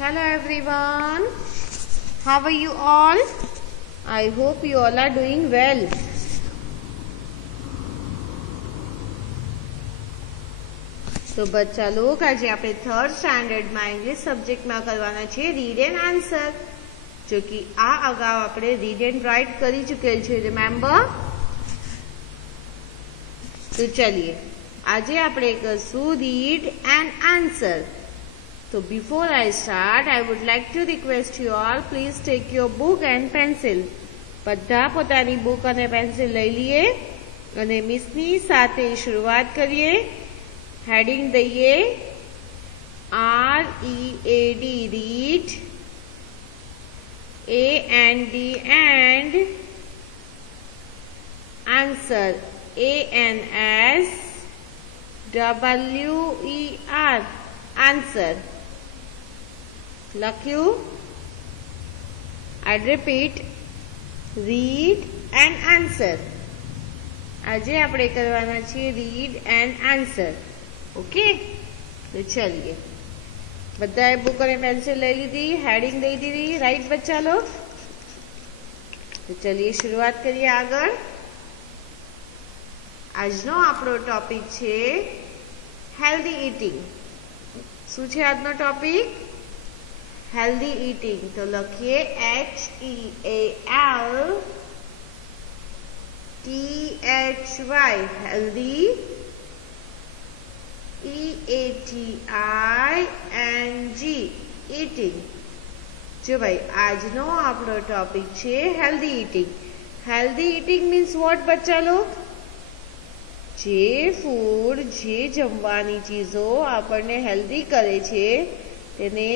Hello everyone. How are you all? I hope you all are doing well. तो बच्चा लोग आज આપણે થર્ડ સ્ટાન્ડર્ડમાં ઇંગ્લિશ સબ્જેક્ટમાં કરવાના છે રીડ એન્ડ આન્સર, જો કે આ અગાઉ આપણે રીડ એન્ડ રાઇટ કરી ચૂકેલ છે, રિમેમ્બર? તો ચલિए આજે આપણે કરશું read and answer. So before I start, I would like to request you all, please take your book and pencil. બધા પોતાની બુક અને પેન્સિલ લઈ લઈએ અને મિસની સાથે શરૂઆત કરીએ. હેડિંગ દઈએ READ, read. AND, and. Answer ANS. WER, answer. લખ્યું? I repeat, read and answer. આજે આપણે કરવાના છે રીડ એન્ડ આન્સર. ઓકે, તો ચલીએ. બધાએ બુક અને પેન્સિલ લઈ લીધી, હેડિંગ દઈ દીધી, રાઈટ બચ્ચા લોગ? તો ચલીએ શરૂઆત કરીએ આગળ. આજનો આપણો ટોપિક છે હેલ્ધી ઈટિંગ. શું છે આજનો ટોપિક? Healthy eating. તો લખીએ HEALTHY, હેલ્ધી. EATING, eating. જો ભાઈ આજનો આપણો ટોપિક છે healthy eating. Healthy eating means what બચ્ચા લોગ? જે ફૂડ, જે જમવાની ચીજો આપણને હેલ્ધી કરે છે તેને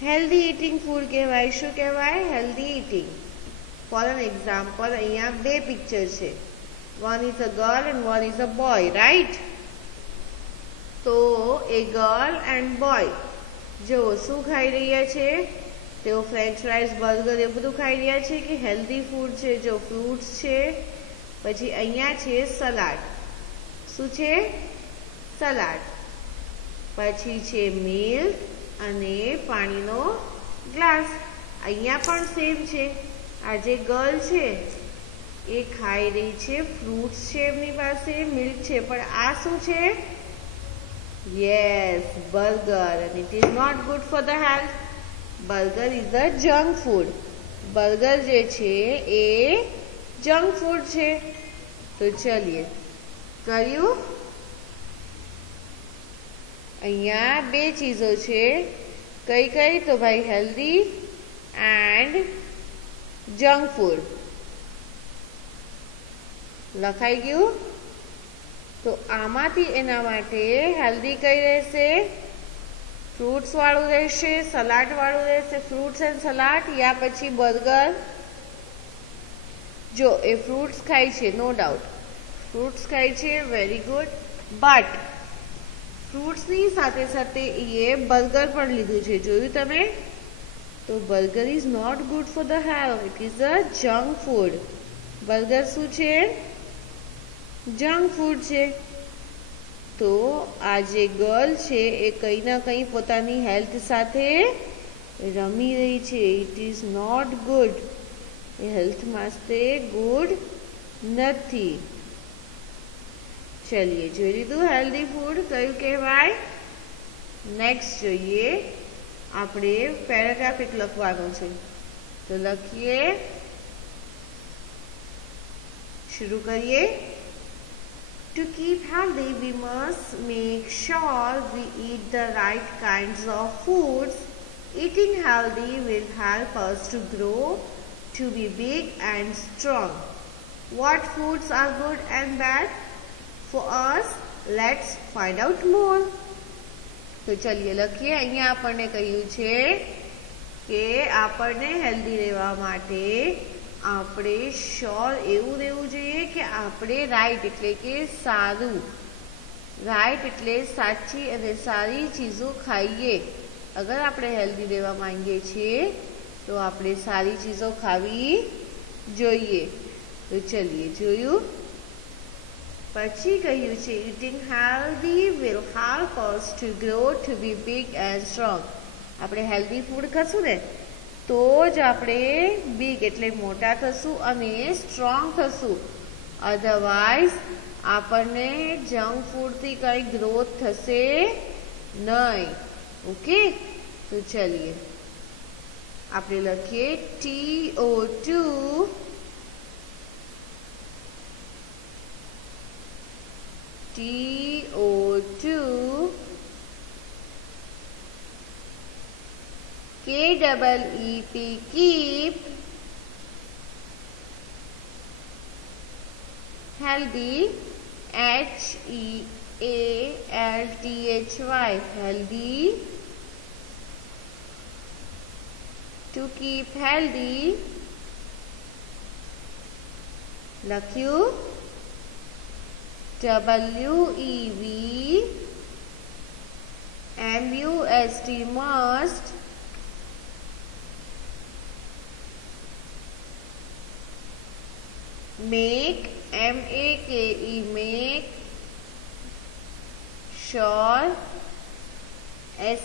હેલ્ધી ઈટિંગ ફૂડ કહેવાય. શું કહેવાય? Healthy eating. For an example, અહીંયા બે પિક્ચર છે. One is a girl and one is a boy, right? તો એ ગર્લ એન્ડ બોય જો શું ખાઈ રહ્યા છે? તેઓ ફ્રેન્ચ ફ્રાઈઝ, બર્ગર એ બધું ખાઈ રહ્યા છે કે હેલ્ધી ફૂડ છે? જો ફ્રૂટ્સ છે, પછી અહીંયા છે સલાડ. શું છે? સલાડ. પછી છે મિલ્ક અને પાણીનો ગ્લાસ. અહીંયા પણ સેમ છે. આ જે ગર્લ છે એ ખાઈ રહી છે, ફ્રૂટ્સ છે એમની પાસે, મિલ્ક છે, પણ આ શું છે? Yes, burger, and it is not good for the health. Burger is a junk food. Burger જે છે એ જંક ફૂડ છે. તો ચલીએ કર્યું. અહીંયા બે ચીજો છે. કઈ કઈ? તો ભાઈ હેલ્ધી એન્ડ જંક ફૂડ. લખાઈ ગયું? તો આમાંથી એના માટે હેલ્ધી કઈ રહેશે? ફ્રૂટ્સ વાળું રહેશે, સલાડ વાળું રહેશે, ફ્રૂટ્સ એન્ડ સલાડ, યા પછી બર્ગર. જો એ ફ્રૂટ્સ ખાય છે, નો ડાઉટ ફ્રૂટ્સ ખાય છે, વેરી ગુડ. બટ ફ્રૂટ્સની સાથે સાથે એ બર્ગર પણ લીધું છે. જોયું તમે? તો burger is not good for the health. It is a junk food. Burger શું છે? જંક ફૂડ છે. તો આ જે ગર્લ છે એ કંઈ ના કંઈ પોતાની હેલ્થ સાથે રમી રહી છે. It is not good. એ હેલ્થ માટે ગુડ નથી. ચલીએ, જોઈ લીધું હેલ્ધી ફૂડ કયું કહેવાય. નેક્સ્ટ જોઈએ. આપણે પેરાગ્રાફ એક લખવાનો છે. તો લખીએ, શરૂ કરીએ. To keep healthy, we must make sure we eat the right kinds of foods. Eating healthy will help us to grow to be big and strong. What foods are good and bad for us? Let's find out more. તો ચલીએ લખીએ. અહીંયા આપણને કહ્યું છે કે આપણને healthy રહેવા માટે આપણે શ્યોર એવું રહેવું જોઈએ કે આપણે રાઈટ એટલે કે સારું, રાઈટ એટલે સાચી અને સારી ચીજો ખાઈએ. અગર આપણે હેલ્ધી રહેવા માંગીએ છીએ તો આપણે સારી ચીજો ખાવી જોઈએ. તો ચલીએ જોયું. પછી કહ્યું છે eating healthy will help us to grow to be big and strong. આપણે હેલ્ધી ફૂડ ખાશું ને તો જ આપણે બિગ એટલે મોટા થશું અને સ્ટ્રોંગ થશું. અધરવાઇઝ આપણને જંક ફૂડથી કંઈ ગ્રોથ થશે નહીં. ઓકે, તો ચલીએ આપણે લખીએ TO2 KEEP keep healthy HEALTHY healthy to keep healthy લખ્યું WEV MUST must make MAKE make sure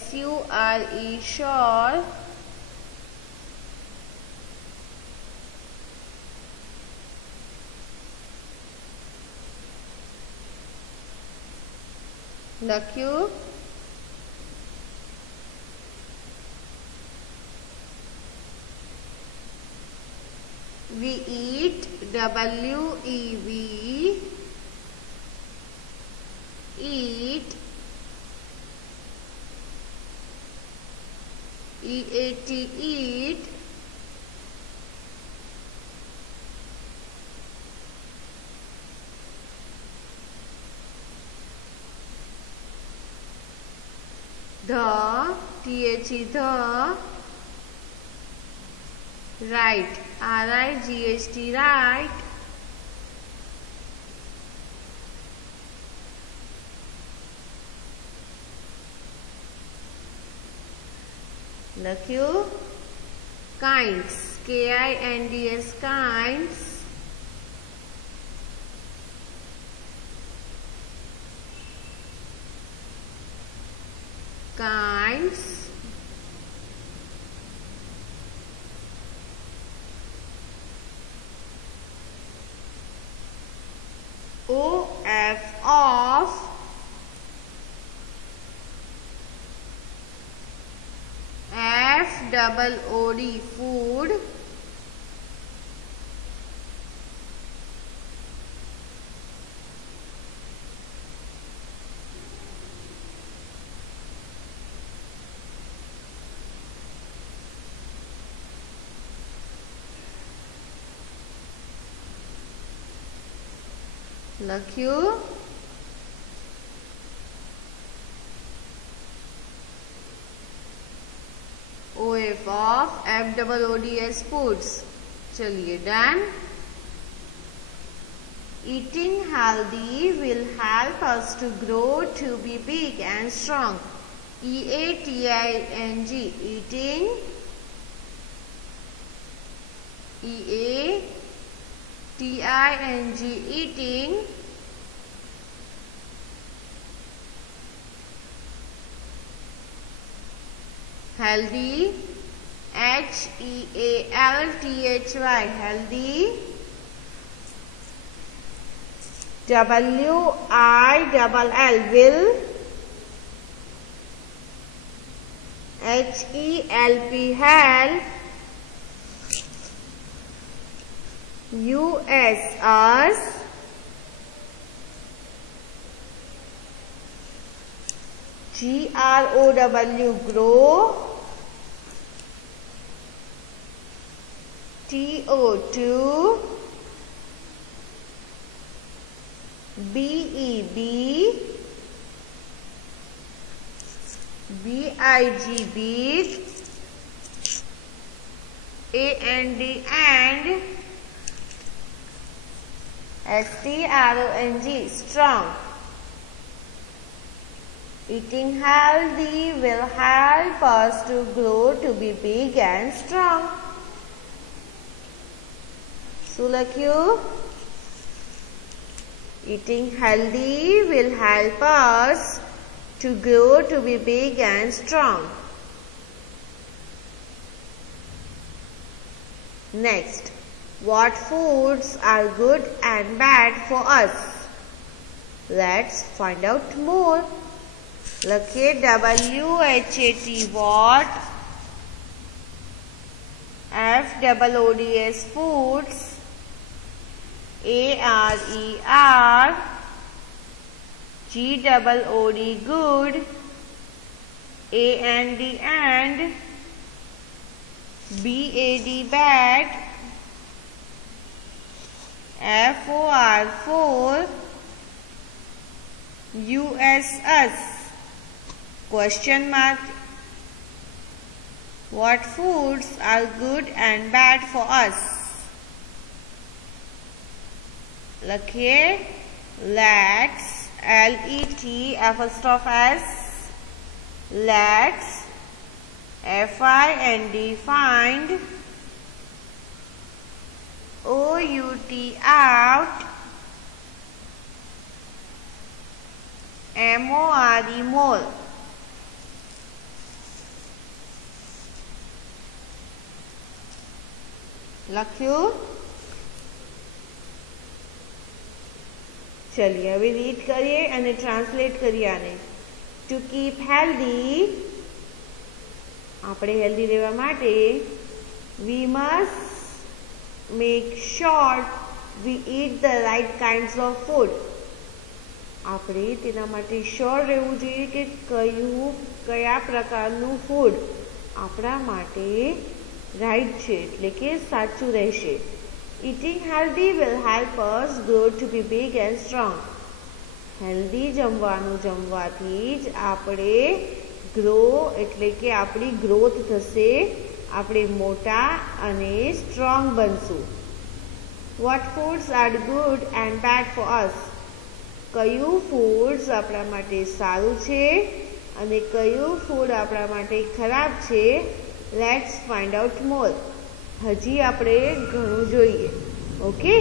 SURE sure લખ્યું we eat WEV eat EAT eat the the right RIGHT right લખ્યું kinds KINDS kinds kinds OF of FOOD food લખ્યું OF of FOODS foods. चलिए done. Eating healthy will help us to grow to be big and strong. EATING eating EATING eating healthy HEALTHY healthy WILL will HELP help US GROW grow TO2 BEB BIG big AND and STRONG strong. Eating healthy will help us to grow to be big and strong. શું લખ્યું? Eating healthy will help us to grow to be big and strong. Next, what foods are good and bad for us? Let's find out more. લખીએ WHAT what, FOODS foods, ARER GOOD good, and BAD bad, FOR US. Question mark. What foods are good and bad for us? લખીએ let's, LET let's, FIND find, OUT out, MORE more. લખ્યું? ચલિए હવે read કરીએ અને translate કરીએ આને. To keep healthy, આપણે healthy રહેવા માટે we must make sure we eat the right kinds of food. આપણે તેના માટે શ્યોર રહેવું જોઈએ કે કયા પ્રકારનું ફૂડ આપણા માટે રાઈટ છે, એટલે કે સાચું રહેશે. Eating healthy will help us grow to be big and strong. Healthy જમવાનું જમવાથી જ આપણે ગ્રો એટલે કે આપણી ગ્રોથ થશે, આપણે મોટા અને સ્ટ્રોંગ બનશું. What foods are good and bad for us? કયું ફૂડ્સ આપણા માટે સારું છે અને કયું ફૂડ આપણા માટે ખરાબ છે? Let's find out more. હજી આપણે ઘણું જોઈએ. ઓકે,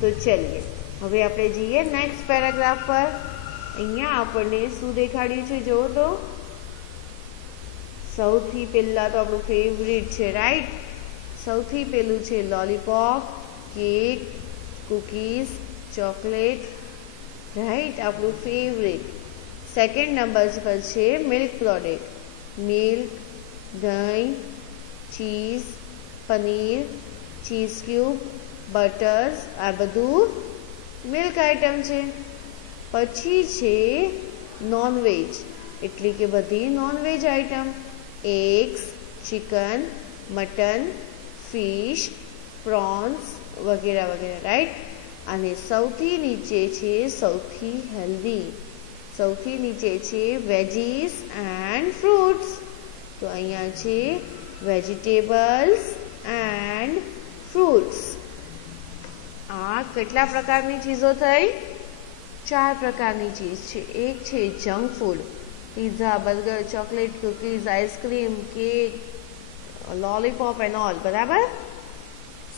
તો ચલીએ હવે આપણે જઈએ નેક્સ્ટ પેરાગ્રાફ પર. અહીંયા આપણને શું દેખાડ્યું છે જો તો. સૌથી પહેલા તો આપણું ફેવરિટ છે, રાઈટ? સૌથી પહેલું છે lollipop, cake, cookies, chocolate, right? આપણું ફેવરિટ. સેકન્ડ નંબર પર છે મિલ્ક પ્રોડક્ટ, મિલ્ક, દહીં, ચીઝ, પનીર, ચીઝ ક્યુબ, બટર્સ, આ બધું મિલ્ક આઇટમ છે. પછી છે નોનવેજ, એટલે કે બધી nonveg item, eggs, chicken, mutton, fish, prawns વગેરે વગેરે, રાઈટ? અને સૌથી નીચે છે સૌથી હેલ્ધી, સૌથી નીચે છે વેજીસ એન્ડ ફ્રૂટ્સ. તો અહીંયા છે વેજીટેબલ્સ એન્ડ ફ્રૂટ્સ. આ કેટલા પ્રકારની ચીજો થઈ? 4 પ્રકારની ચીજ છે. એક છે junk food, pizza, burger, chocolate, cookies, ice cream, cake, lollipop and all, બરાબર?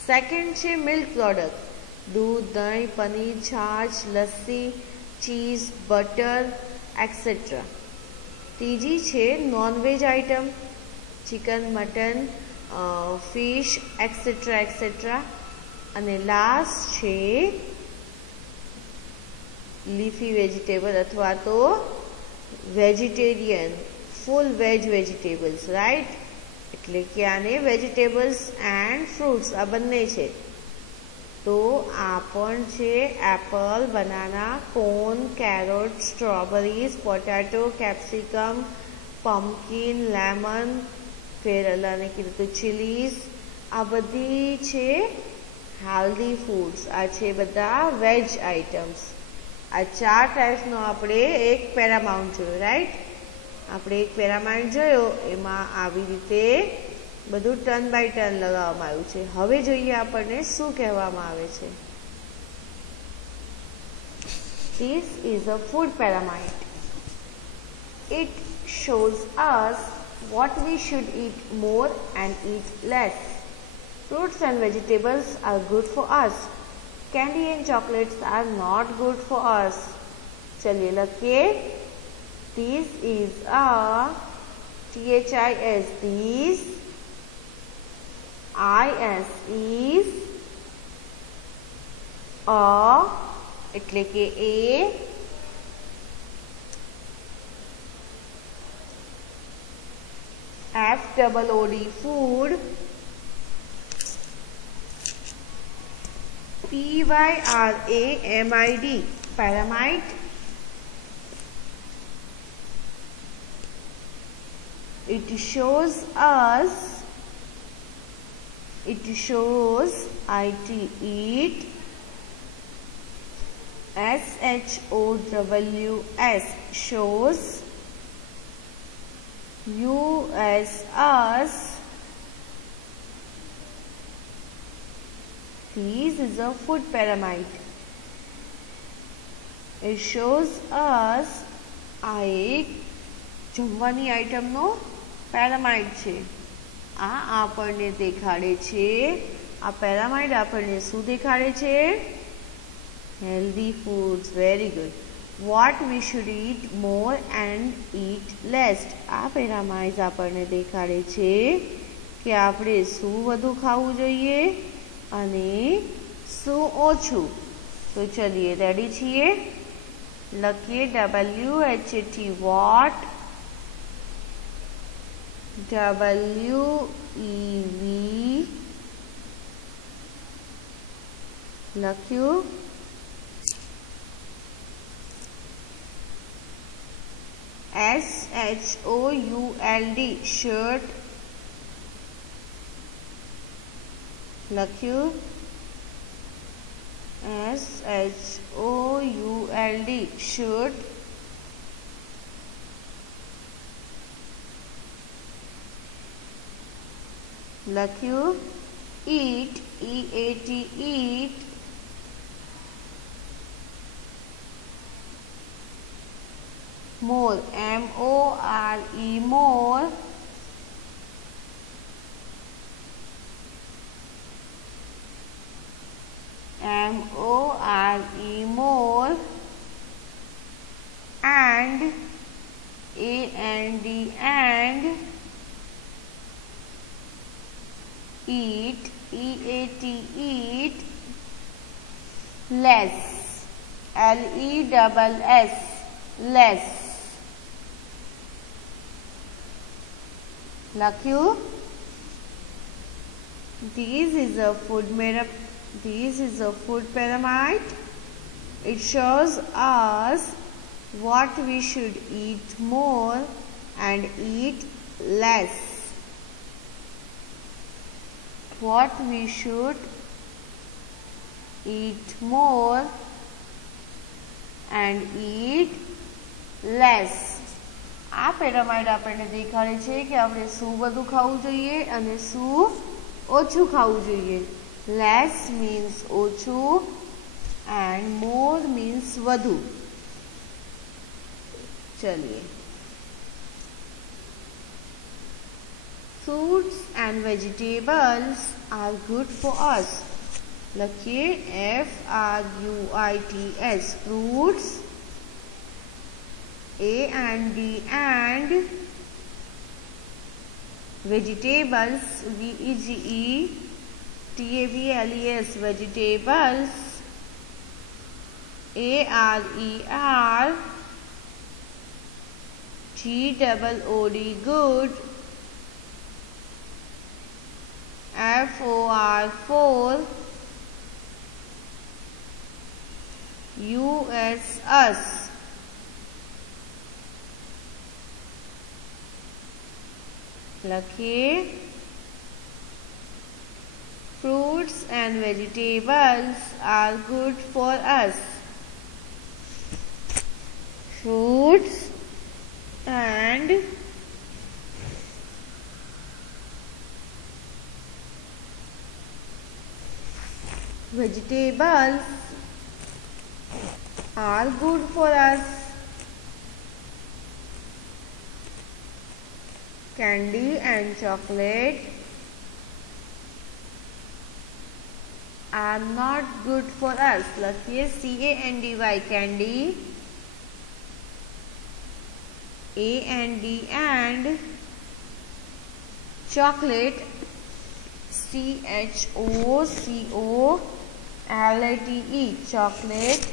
સેકન્ડ છે મિલ્ક પ્રોડક્ટ, દૂધ, દહીં, પનીર, છાશ, લસ્સી, ચીઝ, બટર એક્સેટ્રા. ત્રીજી છે nonveg item, chicken, mutton, fish etcetera etcetera. અને લાસ્ટ છે લીફી વેજીટેબલ અથવા તો vegetarian, full veg vegetables, right? એટલે કે આને વેજીટેબલ્સ એન્ડ ફ્રૂટ્સ આ બંને છે. તો આ પણ છે apple, banana, corn, carrot, strawberries, potato, capsicum, pumpkin, lemon, કેરલાને કીધું તો ચીલીઝ. આ બધી છે હેલ્ધી ફૂડ્સ. આ છે બધા વેજ આઇટમ્સ. આ 4 ટાઈપ્સનો આપણે એક પેરામાઉન્ટ જોયો, રાઈટ? આપણે એક પેરામાઉન્ટ જોયો, એમાં આવી રીતે બધું ટર્ન બાય ટર્ન લગાવવામાં આવ્યું છે. હવે જોઈએ આપણને શું કહેવામાં આવે છે. This is a food pyramid. It shows us what we should eat more and eat less. Fruits and vegetables are good for us. Candy and chocolates are not good for us. चलिए लखिए. This is a THIS. These IS is a એટલે કે A. FOOD food. PYRAMID pyramid. It shows us, it shows IT eat. SHOWS shows. US us. This is a food pyramid. It shows us આ એક જમવાની આઈટમનો પેરામાઇડ છે. આ આપણને દેખાડે છે, આ પેરામાઇડ આપણને શું દેખાડે છે? Healthy foods. Very good. What we should eat more and eat less. આ પેરામાઇડ આપણને દેખાડે છે કે આપણે શું વધુ ખાવું જોઈએ અને શું ઓછું. તો ચલીએ, રેડી છીએ? લખીએ WHAT વોટ, WEV લખ્યું. SHOULD શર્ટ લખ્યું. SHOULD shirt. લખ્યું. eat EAT eat. more MORE more. MORE more. and AND and. eat EAT eat. less LESS less. લખ્યું. This is a food pyramid. It shows us what we should eat more and eat less. What we should eat more and eat less. આ પેરામાઇડ આપણને દેખાડે છે કે આપણે શું વધુ ખાવું જોઈએ અને શું ઓછું ખાવું જોઈએ. લેસ મીન્સ ઓછું and more means વધુ. ચલીએ. Fruits and vegetables are good for us. લખીએ FRUITS fruits. AND and. vegetables VEGETABLES vegetables. ARER GOOD good. FOR US us. લખીએ. Fruits and vegetables are good for us. Fruits and vegetables are good for us. Candy and chocolate are not good for us. લખીએ CANDY candy. AND and chocolate CHOCOLATE chocolate.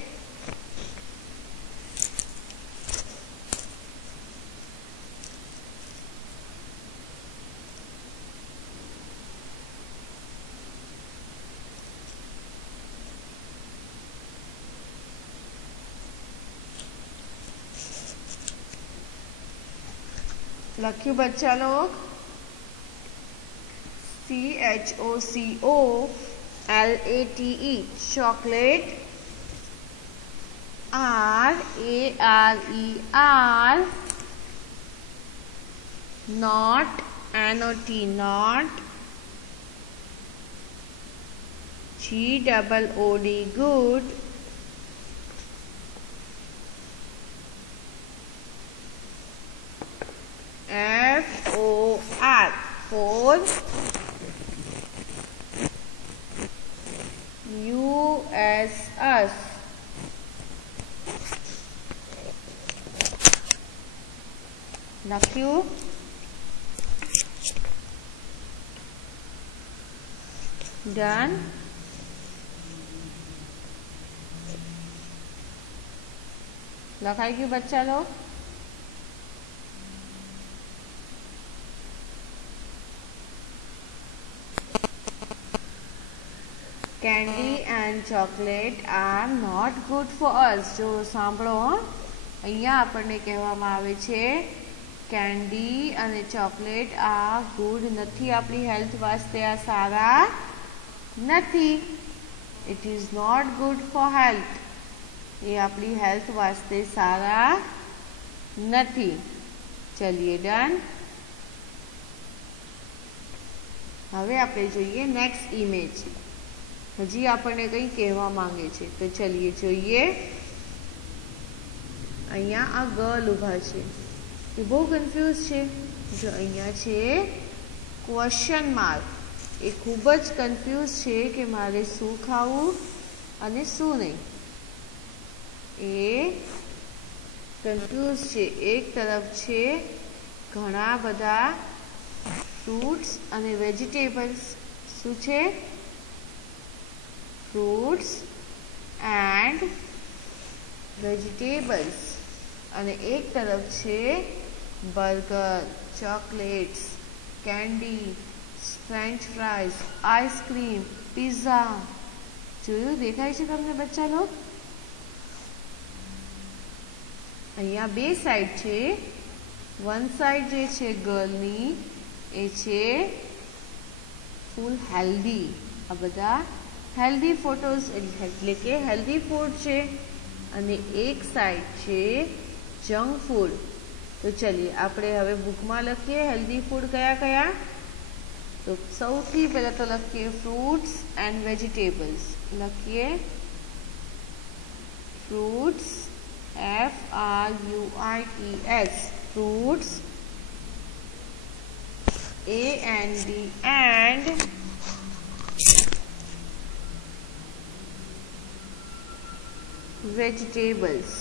लख्यू बच्चा लोग CHOCOLATE chocolate. RARER not NOT not. GOOD good. FOR for US. लख्यू done. लखाई क्यों बच्चा लोग? Candy and chocolate are not good for us. जो सांभळो अहींया आपणे कहेवामां आवे छे कैंडी अने चॉकलेट आ गुड नथी, आपणी हेल्थ वास्ते आ सारा नथी. It is not good for health. ये आपणी हेल्थ वास्ते सारा नथी. चलिए डन. हवे आपणे जोईए नेक्स्ट इमेज. हजी आपने कई कहवा मांगे छे तो चलिए जोईए. अहींया आ गर्ल उभा छे ए बहु कन्फ्यूज छे. जो अहींया छे क्वेश्चन मार्क. ए खूब ज कन्फ्यूज छे के मारे शुं खावुं अने शुं नहीं. ए कन्फ्यूज छे. एक तरफ छे घणा बधा फ्रूट्स अने वेजिटेबल्स. शुं छे? Fruits and vegetables. અને એક તરફ છે burger, chocolates, candy, French fries, ice cream, pizza. જોયું? દેખાય છે તમને બચ્ચા લોગ? અહીંયા બે સાઈડ છે. વન સાઈડ જે છે ગર્લની એ છે ફૂલ હેલ્ધી. આ બધા हेल्दी फोटोज एटले के हेल्दी फूड छे. अने एक साइड छे जंक फूड. तो चलिए आपणे हवे बुक में लखीए हेल्दी फूड कया कया. तो सौथी पहला तो लखीए फ्रूट्स एंड वेजिटेबल्स. लखीए fruits FRUITS fruits AND and vegetables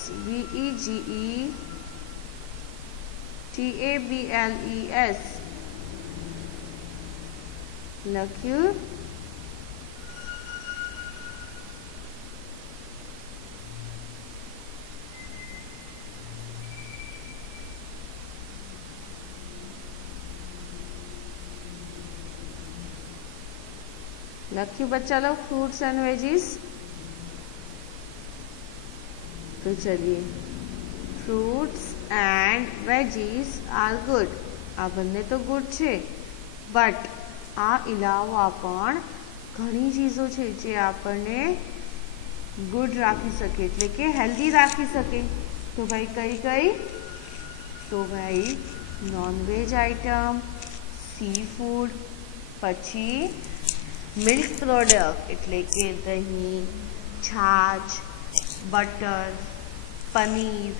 VEGETABLES. लख्यू. लख्यू बच्चा लोग फ्रूट्स एंड वेजीज. तो चलिए fruits and veggies are good. आ बने तो गुड छे बट आ इलावा पण घणी चीजों छे जे आपने गुड राखी सके एटले के हेल्दी राखी सके. तो भाई कई कई? तो भाई नॉनवेज आइटम, सी फूड, पछी मिल्क प्रोडक्ट एटले के दही, छाछ, butter, paneer,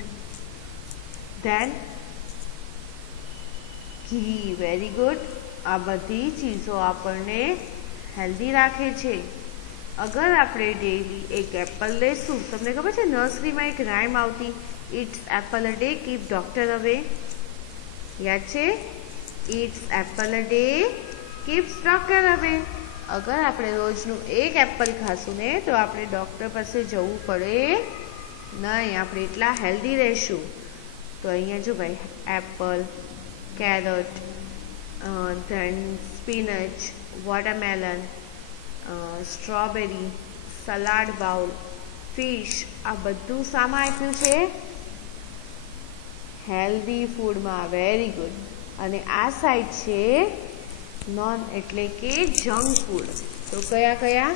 then ghee. Very good. आ बधी चीजों आपने हेल्दी राखे छे. अगर आपणे डेली एक एप्पल लेशुं. तमने खबर छे नर्सरी में एक राइम आवती it's apple a day keep doctor away. याद छे? It's apple a day keeps doctor away. અગર આપણે રોજનું એક એપલ ખાશું ને તો આપણે ડૉક્ટર પાસે જવું પડે નહીં, આપણે એટલા હેલ્ધી રહેશું. તો અહીંયા જો ભાઈ apple, carrot, then spinach, watermelon, strawberry, salad bowl, fish, આ બધું શામાં આપ્યું છે? હેલ્ધી ફૂડમાં. Very good. અને આ સાઈડ છે નોન એટલે કે જંક ફૂડ. તો કયા કયા?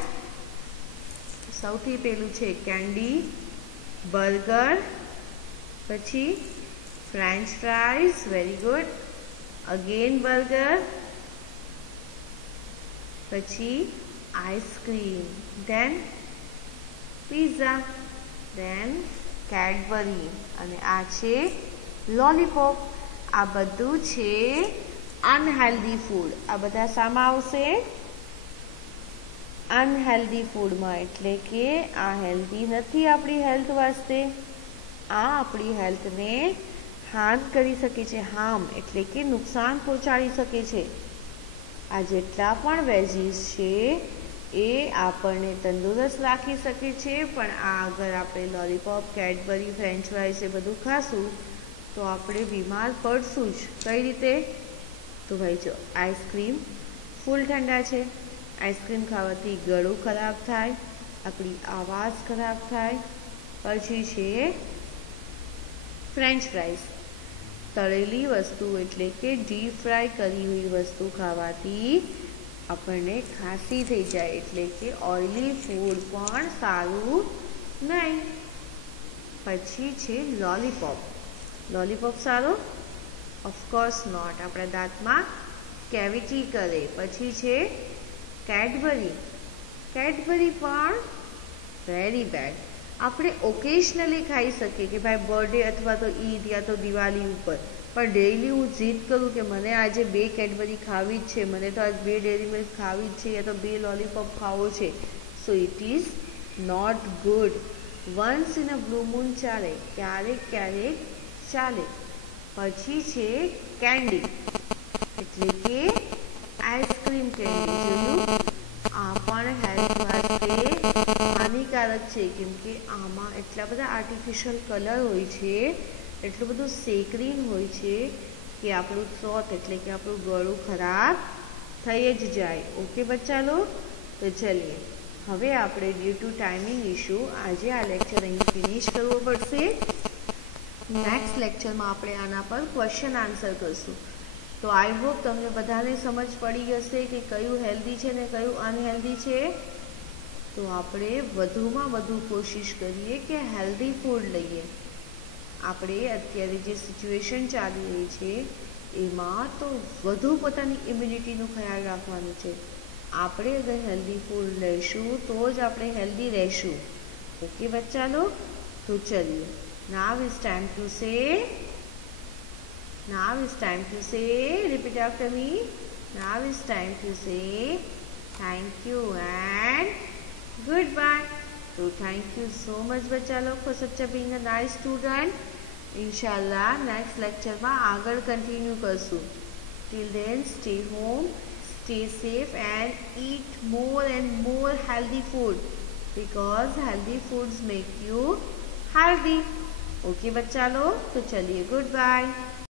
સૌથી પહેલું છે કેન્ડી, બર્ગર, પછી French fries, very good, again burger, પછી ice cream, then pizza, then Cadbury, અને આ છે લોલીપોપ. આ બધું છે અનહેલ્ધી ફૂડ. આ બધા શામાં આવશે? અનહેલ્ધી ફૂડમાં. એટલે કે આ હેલ્ધી નથી આપણી હેલ્થ વાસ્તે. આ આપણી હેલ્થને હાર્મ કરી શકે છે. હાર્મ એટલે કે નુકસાન પહોંચાડી શકે છે. આ જેટલા પણ વેજીસ છે એ આપણને તંદુરસ્ત રાખી શકે છે, પણ આ અગર આપણે લોલીપોપ, કેડબરી, ફ્રેન્ચ ફ્રાઈઝ એ બધું ખાશું તો આપણે બીમાર પડશું જ. કઈ રીતે? તો ભાઈ જો આઈસ્ક્રીમ ફૂલ ઠંડા છે. આઈસ્ક્રીમ ખાવાથી ગળું ખરાબ થાય, આપણી આવાજ ખરાબ થાય. પછી છે ફ્રેન્ચ ફ્રાઈઝ, તળેલી વસ્તુ એટલે કે ડીપ ફ્રાય કરી हुई વસ્તુ ખાવાથી આપણને ખાંસી થઈ જાય, એટલે કે ઓઇલી ફૂડ પણ સારું નહીં. પછી છે લોલીપોપ. લોલીપોપ સારો? Of course not. આપણા દાંતમાં કેવિટી કરે. પછી છે કેડબરી. કેડબરી પણ વેરી બેડ. આપણે ઓકેશનલી ખાઈ શકીએ કે ભાઈ બર્થડે અથવા તો ઈદ યા તો દિવાળી ઉપર, પણ ડેઈલી હું જીદ કરું કે મને આજે 2 કેડબરી ખાવી જ છે, મને તો આજ 2 ડેરી મિલ્ક ખાવી જ છે, યા તો 2 લોલીપોપ ખાવો છે. So it is not good. Once in a blue moon ચાલે, ક્યારેક ક્યારેક ચાલે. પછી છે કેન્ડી એટલે કે આઈસ્ક્રીમ કેન્ડી. જોયું? આ પણ હેલ્થ વાસ્તે હાનિકારક છે, કેમ કે આમાં એટલા બધા આર્ટિફિશિયલ કલર હોય છે, એટલું બધું સેક્રીન હોય છે કે આપણું થ્રોટ એટલે કે આપણું ગળું ખરાબ થઈ જ જાય. ઓકે બચ્ચાલો? તો ચલીએ હવે આપણે ડ્યુ ટુ ટાઈમિંગ ઇશ્યુ આજે આ લેક્ચર અહીં ફિનિશ કરવો પડશે. નેક્સ્ટ લેક્ચરમાં આપણે આના પર ક્વેશ્ચન આન્સર કરશું. તો આઈ હોપ તમને બધાને સમજ પડી જશે કે કયું હેલ્ધી છે ને કયું અનહેલ્ધી છે. તો આપણે વધુમાં વધુ કોશિશ કરીએ કે હેલ્ધી ફૂડ લઈએ. આપણે અત્યારે જે સિચ્યુએશન ચાલી રહી છે એમાં તો વધુ પોતાની ઇમ્યુનિટીનું ખ્યાલ રાખવાનું છે. આપણે અગર હેલ્ધી ફૂડ લઈશું તો જ આપણે હેલ્ધી રહેશું. ઓકે બચ્ચાલો? તો ચલીએ. Now it's time to say, repeat after me. Now it's time to say thank you and goodbye. So thank you so much bachalo for such a being a nice student. Inshallah next lecture માં આગળ continue કરશું. Till then stay home, stay safe and eat more and more healthy food because healthy foods make you healthy. Okay बच्चा लोग, तो चलिए good bye.